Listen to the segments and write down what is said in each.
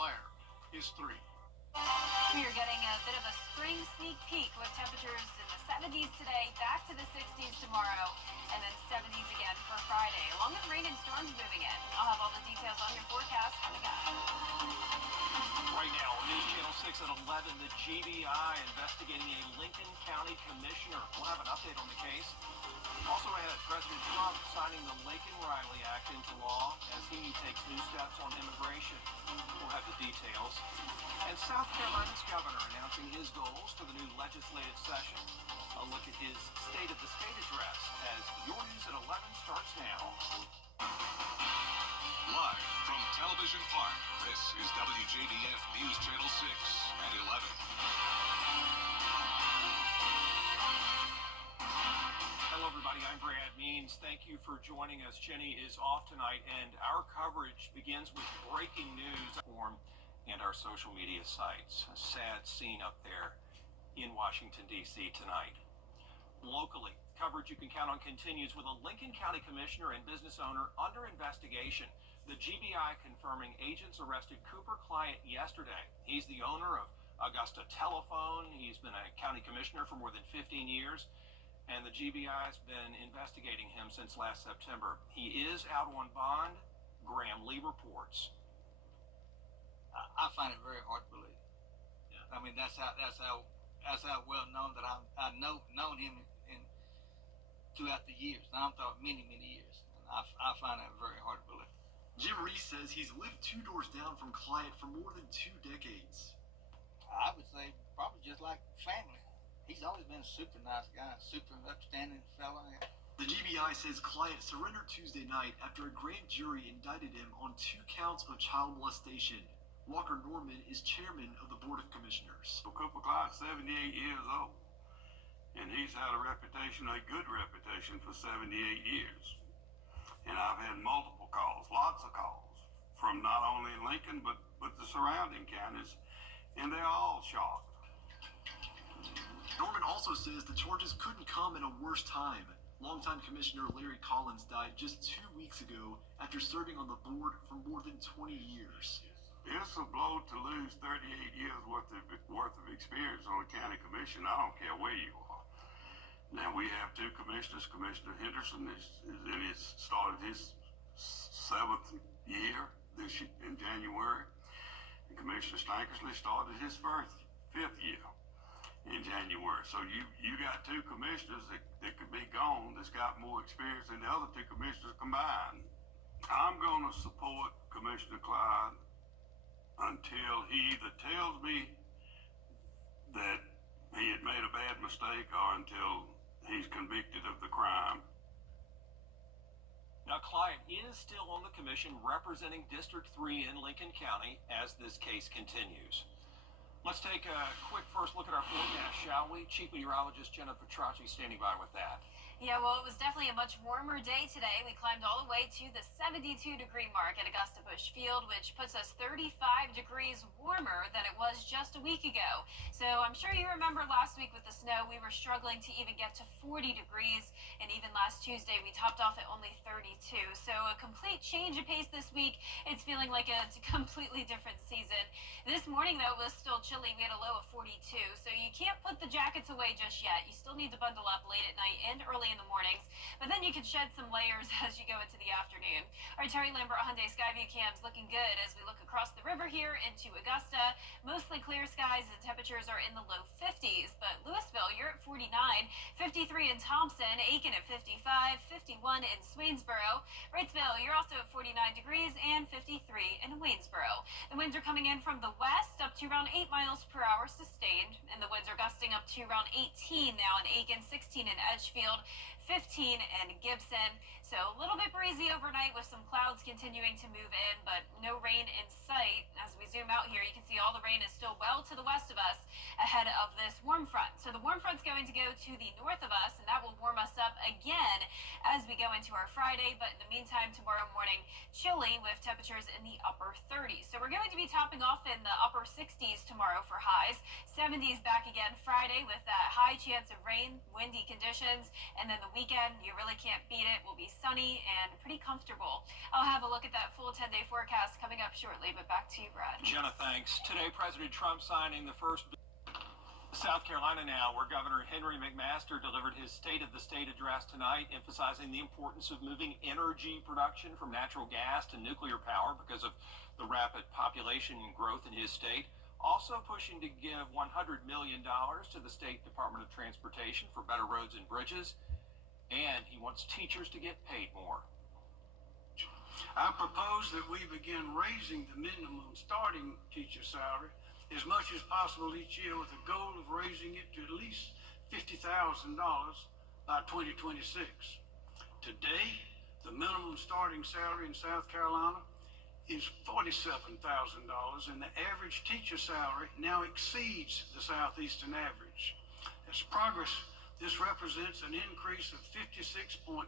Claire is 3. We are getting a bit of a spring sneak peek with temperatures in the 70s today, back to the 60s tomorrow, and then 70s again for Friday, along with rain and storms moving in. I'll have all the details on your forecast coming up. Right now, on News Channel 6 at 11, the GBI investigating a Lincoln County commissioner. We'll have an update on the case. Also ahead, President Trump signing the Laken-Riley Act into law as he takes new steps on immigration. We'll have the details. And South Carolina's governor announcing his goals for the new legislative session. A look at his State of the State address as Your News at 11 starts now. Live from Television Park, this is WJBF News Channel 6 at 11. Hello, everybody. I'm Brad Means. Thank you for joining us. Jenny is off tonight, and our coverage begins with breaking news and our social media sites. A sad scene up there in Washington, D.C. tonight. Locally, coverage you can count on continues with a Lincoln County commissioner and business owner under investigation. The GBI confirming agents arrested Cooper Client yesterday. He's the owner of Augusta Telephone. He's been a county commissioner for more than 15 years. And the GBI's been investigating him since last September. He is out on bond, Graham Lee reports. I find it very hard to believe. Yeah. I mean, that's how well known that I've known him throughout the years. Now I'm talking many years. And I find that very hard to believe. Jim Reese says he's lived 2 doors down from Client for more than 2 decades. I would say probably just like family. He's always been a super nice guy, super upstanding fellow. The GBI says Client surrendered Tuesday night after a grand jury indicted him on 2 counts of child molestation. Walker Norman is chairman of the Board of Commissioners. Cooper Client's 78 years old, and he's had a good reputation for 78 years. And I've had multiple calls, lots of calls, from not only Lincoln, but the surrounding counties, and they're all shocked. Norman also says the charges couldn't come at a worse time. Longtime Commissioner Larry Collins died just 2 weeks ago after serving on the board for more than 20 years. It's a blow to lose 38 years worth of experience on a county commission. I don't care where you are. Now we have 2 commissioners. Commissioner Henderson started his 7th year in January, and Commissioner Stankersley started his 5th year in January. So you got 2 commissioners that could be gone that's got more experience than the other 2 commissioners combined. I'm going to support Commissioner Clyde until he either tells me that he had made a bad mistake or until he's convicted of the crime. Now, Client is still on the commission representing District 3 in Lincoln County as this case continues. Let's take a quick first look at our forecast, shall we? Chief Meteorologist Jenna Petracci standing by with that. Yeah, well, it was definitely a much warmer day today. We climbed all the way to the 72-degree mark at Augusta Busch Field, which puts us 35 degrees warmer than it was just a week ago. So I'm sure you remember last week with the snow, we were struggling to even get to 40 degrees. And even last Tuesday, we topped off at only 32. So a complete change of pace this week. It's feeling like a completely different season. This morning, though, was still chilly. We had a low of 42. So you can't put the jackets away just yet. You still need to bundle up late at night and early in the mornings, but then you can shed some layers as you go into the afternoon. Our Terry Lambert Hyundai Skyview cam's looking good as we look across the river here into Augusta. Mostly clear skies and temperatures are in the low 50s, but Louisville, you're at 49, 53 in Thompson, Aiken at 55, 51 in Swainsboro. Wrightsville, you're also at 49 degrees and 53 in Waynesboro. The winds are coming in from the west up to around 8 miles per hour sustained, and the winds are gusting up to around 18 now in Aiken, 16 in Edgefield, 15 in Gibson. So a little bit breezy overnight with some clouds continuing to move in, but no rain in sight. As we zoom out here, you can see all the rain is still well to the west of us ahead of this warm front. So the warm front's going to go to the north of us, and that will warm us up again as we go into our Friday. But in the meantime, tomorrow morning, chilly with temperatures in the upper 30s. So we're going to be topping off in the upper 60s tomorrow for highs. 70s back again Friday with that high chance of rain, windy conditions. And then the weekend, you really can't beat it. Will be sunny and pretty comfortable. I'll have a look at that full 10-day forecast coming up shortly, but back to you, Brad. Jenna, thanks. Today, President Trump signing the first South Carolina now, where Governor Henry McMaster delivered his State of the State address tonight, emphasizing the importance of moving energy production from natural gas to nuclear power because of the rapid population growth in his state. Also pushing to give $100 million to the State Department of Transportation for better roads and bridges. And he wants teachers to get paid more. I propose that we begin raising the minimum starting teacher salary as much as possible each year with a goal of raising it to at least $50,000 by 2026. Today, the minimum starting salary in South Carolina is $47,000, and the average teacher salary now exceeds the Southeastern average. As progress, this represents an increase of 56.1%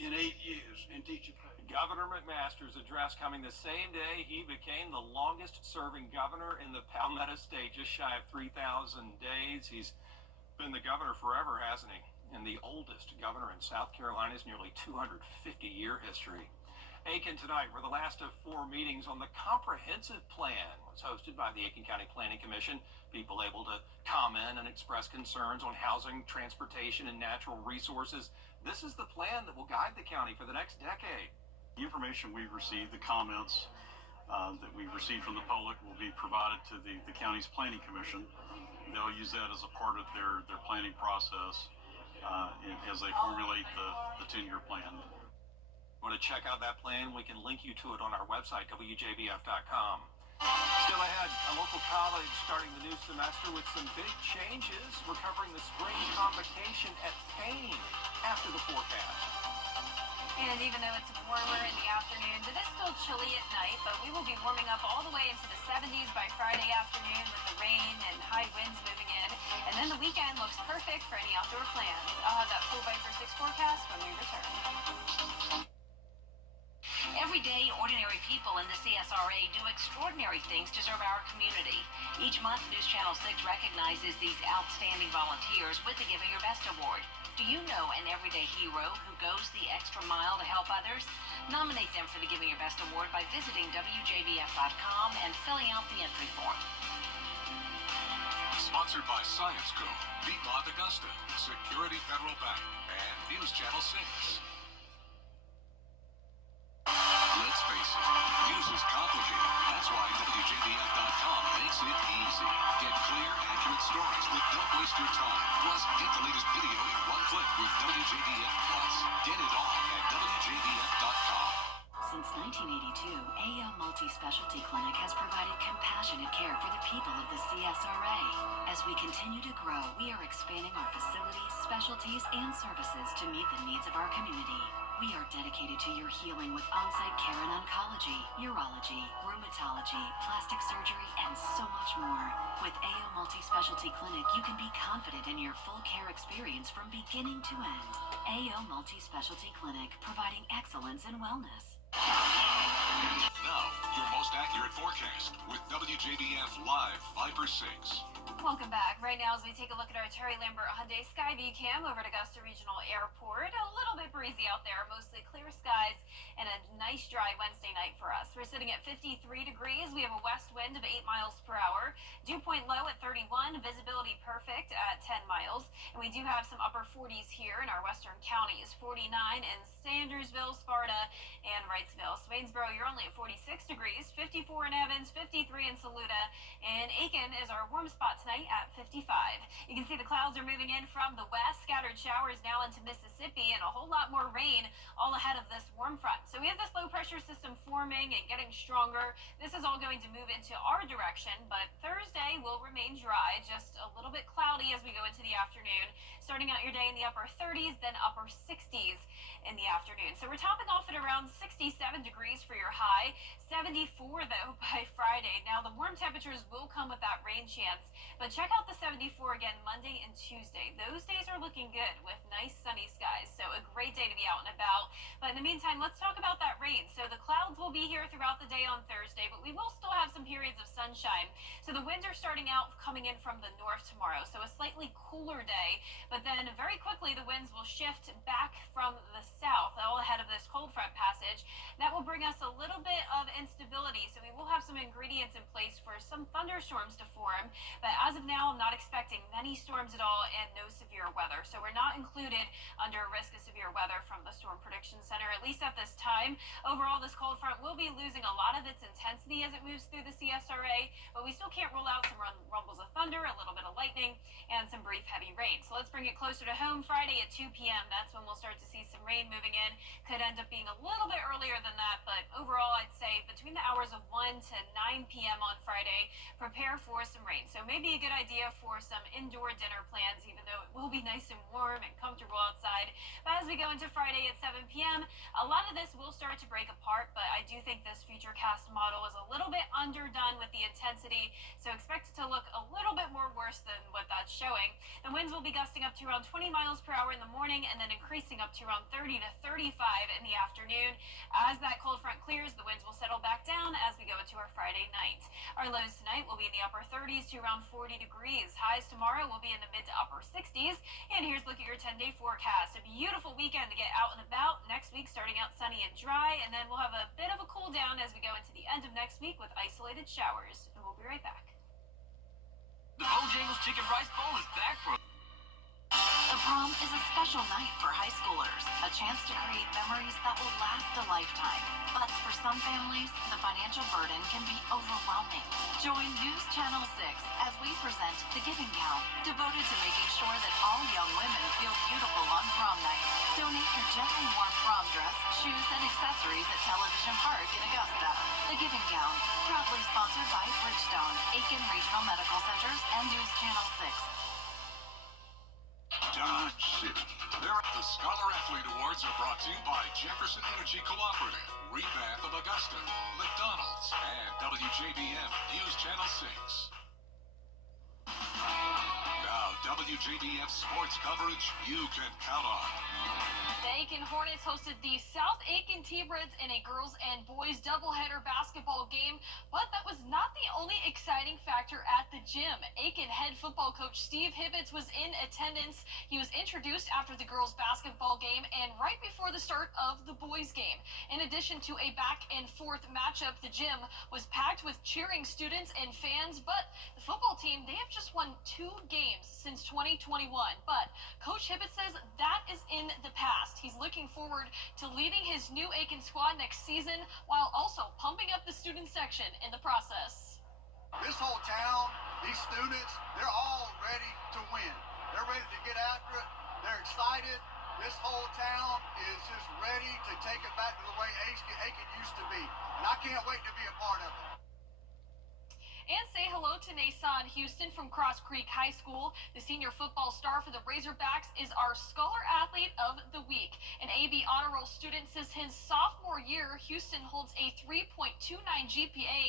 in 8 years in teacher pay. Governor McMaster's address coming the same day he became the longest-serving governor in the Palmetto State, just shy of 3,000 days. He's been the governor forever, hasn't he? And the oldest governor in South Carolina's nearly 250-year history. Aiken tonight, where the last of 4 meetings on the comprehensive plan was hosted by the Aiken County Planning Commission. People able to comment and express concerns on housing, transportation, and natural resources. This is the plan that will guide the county for the next decade. The information we've received, the comments that we've received from the public will be provided to the county's planning commission. They'll use that as a part of their planning process as they formulate the 10-year plan. Want to check out that plan? We can link you to it on our website, WJBF.com. Still ahead, a local college starting the new semester with some big changes. We're covering the spring convocation at Payne after the forecast. And even though it's warmer in the afternoon, it is still chilly at night, but we will be warming up all the way into the 70s by Friday afternoon with the rain and high winds moving in. And then the weekend looks perfect for any outdoor plans. I'll have that full Viper 6 forecast when we return. Every day, ordinary people in the CSRA do extraordinary things to serve our community. Each month, News Channel 6 recognizes these outstanding volunteers with the Giving Your Best Award. Do you know an everyday hero who goes the extra mile to help others? Nominate them for the Giving Your Best Award by visiting WJBF.com and filling out the entry form. Sponsored by Science Co., Piedmont Augusta, Security Federal Bank, and News Channel 6. Let's face it, news is complicated. That's why WJBF.com makes it easy. Get clear, accurate stories that don't waste your time. Plus, get the latest video in one click with WJBF Plus. Get it all at WJBF.com. Since 1982, AO Multi-Specialty Clinic has provided compassionate care for the people of the CSRA. As we continue to grow, we are expanding our facilities, specialties, and services to meet the needs of our community. We are dedicated to your healing with on-site care in oncology, urology, rheumatology, plastic surgery, and so much more. With AO Multi-Specialty Clinic, you can be confident in your full care experience from beginning to end. AO Multi-Specialty Clinic, providing excellence in wellness. Now, your most accurate forecast with WJBF Live Viper 6. Welcome back. Right now, as we take a look at our Terry Lambert Hyundai Skyview Cam over at Augusta Regional Airport, a little bit breezy out there, mostly clear skies, and a nice dry Wednesday night for us. We're sitting at 53 degrees. We have a west wind of 8 miles per hour. Dew point low at 31. Visibility perfect at 10 miles. And we do have some upper 40s here in our western counties. 49 in Sandersville, Sparta, and Wrightsville. Swainsboro, you're only at 46 degrees. 54 in Evans, 53 in Saluda, and Aiken is our warm spot tonight at 55. You can see the clouds are moving in from the west. Scattered showers now into Mississippi, and a whole lot more rain all ahead of this warm front. So we have this low pressure system forming and getting stronger. This is all going to move into our direction, but Thursday will remain dry, just a little bit cloudy as we go into the afternoon. Starting out your day in the upper 30s, then upper 60s in the afternoon. So we're topping off at around 67 degrees for your high, 74 though by Friday. Now the warm temperatures will come with that rain chance, but check out the 74 again Monday and Tuesday. Those days are looking good with nice sunny skies, so a great day to be out and about. But in the meantime, let's talk about that rain. So the clouds will be here throughout the day on Thursday, but we will still have some periods of sunshine. So the winds are starting out coming in from the north tomorrow, so a slightly cooler day, but then very quickly the winds will shift back from the south, all ahead of this cold front passage. That will bring us a little bit of instability, so we will have some ingredients in place for some thunderstorms to form. But as of now, I'm not expecting many storms at all and no severe weather. So we're not included under risk of severe weather from the Storm Prediction Center, at least at this time. Overall, this cold front will be losing a lot of its intensity as it moves through the CSRA, but we still can't rule out some rumbles of thunder, a little bit of lightning, and some brief heavy rain. So let's bring it closer to home. Friday at 2 p.m., that's when we'll start to see some rain moving in. Could end up being a little bit earlier than that, but overall, I'd say between the hours of 1 to 9 p.m. on Friday, prepare for some rain. So maybe a good idea for some indoor dinner plans, even though it will be nice and warm and comfortable outside. But as we go into Friday at 7 p.m., a lot of this will start to break apart, but I do think this futurecast model is a little bit underdone with the intensity, so expect it to look a little bit more worse than what that's showing. The winds will be gusting up to around 20 miles per hour in the morning and then increasing up to around 30 to 35 in the afternoon. As that cold front clears, the winds will settle back down as we go into our Friday night. Our lows tonight will be in the upper 30s to around 40 degrees. Highs tomorrow will be in the mid to upper 60s. And here's a look at your 10-day forecast. A beautiful weekend to get out and about. Next week starting out sunny and dry, and then we'll have a bit of a cool down as we go into the end of next week with isolated showers. And we'll be right back. The Bojangles Chicken Rice Bowl is back for The prom is a special night for high schoolers, a chance to create memories that will last a lifetime. But for some families, the financial burden can be overwhelming. Join News Channel 6 as we present The Giving Gown, devoted to making sure that all young women feel beautiful on prom night. Donate your gently warm prom dress, shoes, and accessories at Television Park in Augusta. The Giving Gown, proudly sponsored by Bridgestone, Aiken Regional Medical Centers, and News Channel 6. Dodge City. The Scholar Athlete Awards are brought to you by Jefferson Energy Cooperative, Rebath of Augusta, McDonald's, and WJBF News Channel 6. Now, WJBF sports coverage you can count on. The Aiken Hornets hosted the South Aiken T-Reds in a girls and boys doubleheader basketball game, but that was not the only exciting factor at the gym. Aiken head football coach Steve Hibbets was in attendance. He was introduced after the girls basketball game and right before the start of the boys game. In addition to a back and forth matchup, the gym was packed with cheering students and fans, but the football team, they have just won 2 games since 2021. But Coach Hibbets says that is in the past. He's looking forward to leading his new Aiken squad next season while also pumping up the student section in the process. This whole town, these students, they're all ready to win. They're ready to get after it. They're excited. This whole town is just ready to take it back to the way Aiken used to be. And I can't wait to be a part of it. And say hello to Nason Houston from Cross Creek High School. The senior football star for the Razorbacks is our Scholar Athlete of the Week. An AB Honor Roll student says his sophomore year, Houston holds a 3.29 GPA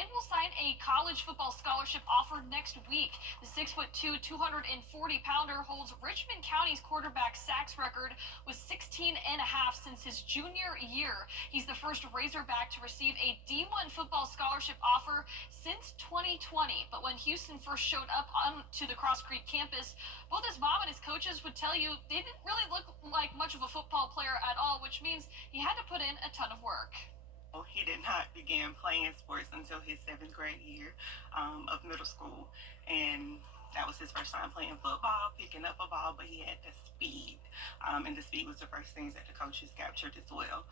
and will sign a college football scholarship offer next week. The 6'2", 240-pounder holds Richmond County's quarterback sacks record with 16 and a half since his junior year. He's the first Razorback to receive a D1 football scholarship offer since 2020, but when Houston first showed up onto the Cross Creek campus, both his mom and his coaches would tell you they didn't really look like much of a football player at all, which means he had to put in a ton of work. He did not begin playing sports until his 7th grade year of middle school, and that was his first time playing football, picking up a ball, but he had the speed, and the speed was the first things that the coaches captured as well.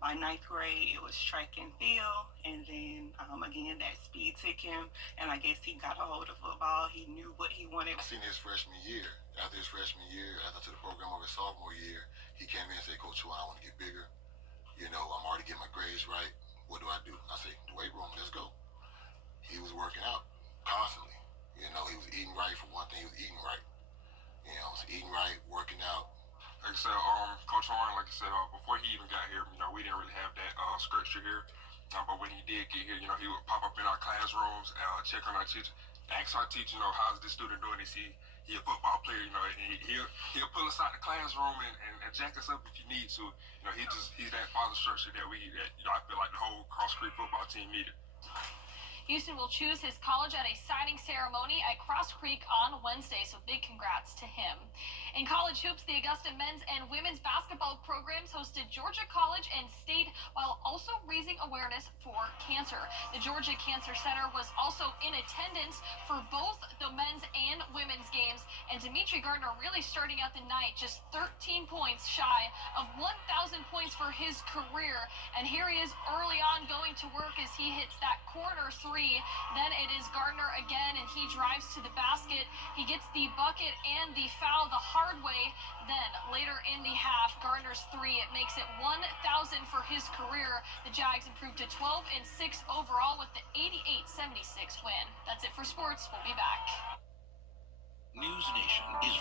By 9th grade, it was track and field, and then again, that speed took him, and I guess he got a hold of football. He knew what he wanted. I seen his freshman year. After his freshman year, after I took the program over his sophomore year, he came in and said, Coach, I want to get bigger. You know, I'm already getting my grades right. What do I do? I say, the weight room, let's go. He was working out constantly. You know, he was eating right. For one thing, he was eating right. You know, he was eating right, working out. Like I said, Coach Horn, like I said, before he even got here, you know, we didn't really have that structure here. But when he did get here, he would pop up in our classrooms, check on our teacher, ask our teacher, how's this student doing? Is he a football player? And he'll pull us out the classroom and jack us up if you need to. He's that father structure that I feel like the whole Cross Creek football team needed. Houston will choose his college at a signing ceremony at Cross Creek on Wednesday, so big congrats to him. In college hoops, the Augusta men's and women's basketball programs hosted Georgia College and State while also raising awareness for cancer. The Georgia Cancer Center was also in attendance for both the men's and women's games, and Dimitri Gardner really starting out the night just 13 points shy of 1,000 points for his career, and here he is early on going to work as he hits that corner three. Then it is Gardner again, and he drives to the basket. He gets the bucket and the foul the hard way. Then later in the half, Gardner's three, it makes it 1,000 for his career. The Jags improved to 12-6 overall with the 88-76 win. That's it for sports. We'll be back. News Nation is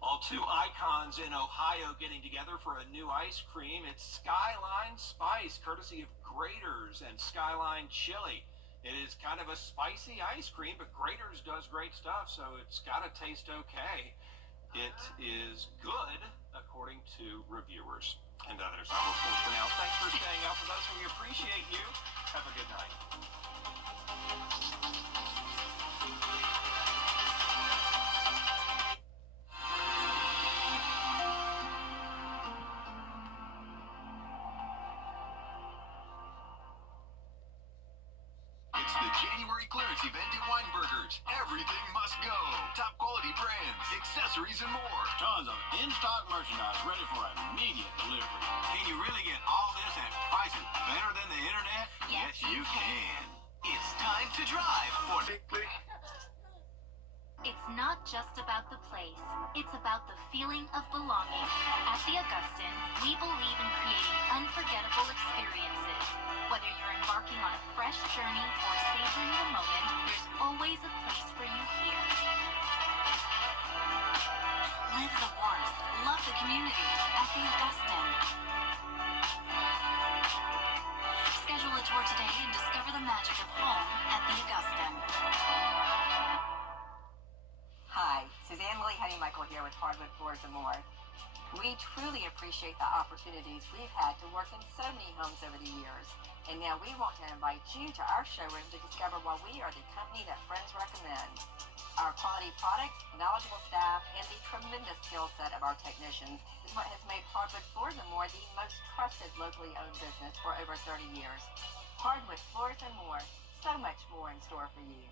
All two icons in Ohio getting together for a new ice cream. It's Skyline Spice, courtesy of Grater's and Skyline Chili. It is kind of a spicy ice cream, but Grater's does great stuff, so it's got to taste okay. It is good, according to reviewers and others. I will close for now. Thanks for staying up with us. We appreciate you. Have a good night. It's the January clearance event at Weinberger's. Everything must go. Top quality brands, accessories, and more. Tons of in-stock merchandise ready for immediate delivery. Can you really get all this at prices better than the internet? Yes, you can. It's time to drive for It's not just about the place, it's about the feeling of belonging. At the Augustin, we believe in creating unforgettable experiences. Whether you're embarking on a fresh journey or savoring the moment, there's always a place for you here. Live the warmth, love the community at the Augustin. Schedule a tour today and discover the magic of home at the Augustin. Hi, Suzanne Lily Honeymichael here with Hardwood Floors and More. We truly appreciate the opportunities we've had to work in so many homes over the years. And now we want to invite you to our showroom to discover why we are the company that friends recommend. Our quality products, knowledgeable staff, and the tremendous skill set of our technicians is what has made Hardwood Floors and More the most trusted locally owned business for over 30 years. Hardwood Floors and More, so much more in store for you.